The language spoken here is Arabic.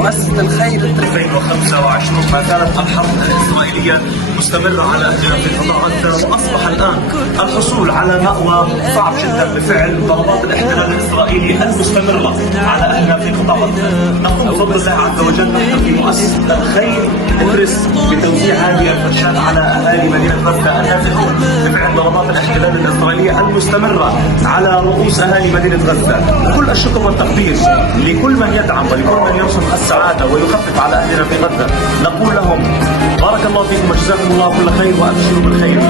مؤسسة الخير 2025 ما زالت الحرب الإسرائيلية مستمرة على أهلنا في قطاع غزة، وأصبح الآن الحصول على مأوى صعب جدا بفعل ضربات الاحتلال الإسرائيلي المستمرة على أهلنا في قطاع غزة. نقوم بفضل الله عز وجل نحن في مؤسسة الخير ندرس بتوزيع هذه الفرشات على أهالي مدينة غزة النازحون بفعل ضربات الاحتلال الإسرائيلية المستمرة على رؤوس أهالي مدينة غزة. كل الشكر والتقدير لكل من يدعم ولكل من يرسم السعادة ويخفف على أهلنا في غزة. نقول لهم بارك الله فيكم وجزاكم الله كل خير وأبشروا بالخير.